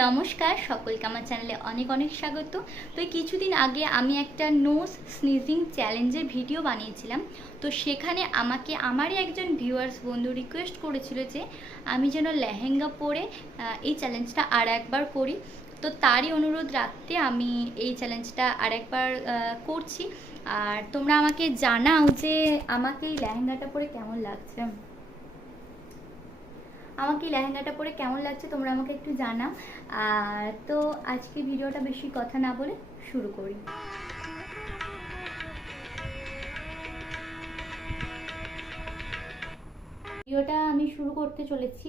নমস্কার সকলকে আমার চ্যানেলে অনেক অনেক স্বাগত। তো কিছুদিন আগে আমি একটা নোজ স্নিজিং চ্যালেঞ্জের ভিডিও বানিয়েছিলাম। তো সেখানে আমাকে আমারই একজন ভিউয়ার্স বন্ধু রিকোয়েস্ট করেছিল যে আমি যেন লেহেঙ্গা পরে এই চ্যালেঞ্জটা আর একবার করি। তো তারই অনুরোধ রাখতে আমি এই চ্যালেঞ্জটা আর একবার করছি। আর তোমরা আমাকে জানাও যে আমাকে এই লেহেঙ্গাটা পরে কেমন লাগছে। আমাকে এই লেহেঙ্গাটা পরে কেমন লাগছে তোমরা আমাকে একটু জানাও। তো আজকে ভিডিওটা বেশি কথা না বলে শুরু করি। ভিডিওটা আমি শুরু করতে চলেছি।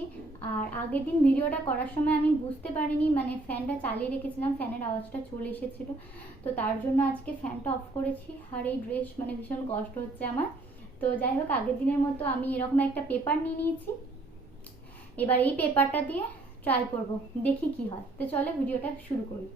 আর আগের দিন ভিডিওটা করার সময় আমি বুঝতে পারিনি, মানে ফ্যানটা চালিয়ে রেখেছিলাম, ফ্যানের আওয়াজটা চলে এসেছিল। তো তার জন্য আজকে ফ্যানটা অফ করেছি। আর এই ড্রেস মানে ভীষণ কষ্ট হচ্ছে আমার। তো যাই হোক, আগের দিনের মতো আমি এরকম একটা পেপার নিয়ে নিয়েছি। এবার এই পেপারটা দিয়ে ট্রাই করব, দেখি কি হয়। তো চলো ভিডিওটা শুরু করি।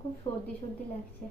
খুব সর্দি সর্দি লাগছে।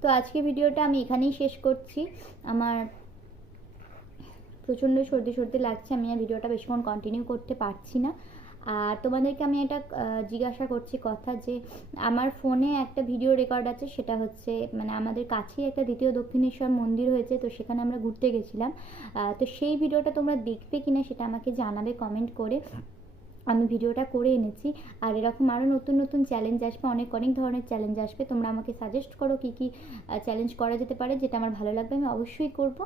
তো আজকে ভিডিওটা আমি এখানেই শেষ করছি। আমার প্রচণ্ড সর্দি সর্দি লাগছে, আমি আর ভিডিওটা বেশিক্ষণ কন্টিনিউ করতে পারছি না। আর তোমাদেরকে আমি এটা জিজ্ঞাসা করছি কথা, যে আমার ফোনে একটা ভিডিও রেকর্ড আছে, সেটা হচ্ছে মানে আমাদের কাছেই একটা দ্বিতীয় দক্ষিণেশ্বর মন্দির হয়েছে, তো সেখানে আমরা ঘুরতে গেছিলাম। তো সেই ভিডিওটা তোমরা দেখবে কিনা সেটা আমাকে জানাবে কমেন্ট করে। আমি ভিডিওটা করে এনেছি। আর এরকম আরও নতুন নতুন চ্যালেঞ্জ আসবে, অনেক অনেক ধরনের চ্যালেঞ্জ আসবে। তোমরা আমাকে সাজেস্ট করো কী কী চ্যালেঞ্জ করা যেতে পারে, যেটা আমার ভালো লাগবে আমি অবশ্যই করব।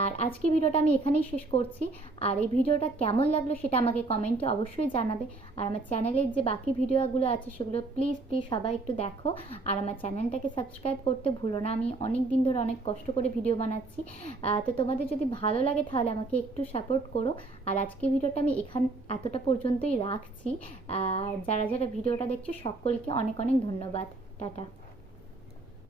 আর আজকে ভিডিওটা আমি এখানেই শেষ করছি। আর এই ভিডিওটা কেমন লাগলো সেটা আমাকে কমেন্টে অবশ্যই জানাবে। আর আমার চ্যানেলের যে বাকি ভিডিওগুলো আছে সেগুলো প্লিজ প্লিজ সবাই একটু দেখো। আর আমার চ্যানেলটাকে সাবস্ক্রাইব করতে ভুলো না, আমি অনেক দিন ধরে অনেক কষ্ট করে ভিডিও বানাচ্ছি। তো তোমাদের যদি ভালো লাগে তাহলে আমাকে একটু সাপোর্ট করো। আর আজকে ভিডিওটা আমি এতটা পর্যন্তই রাখছি। যারা যারা ভিডিওটা দেখছো সকলকে অনেক অনেক ধন্যবাদ। টাটা।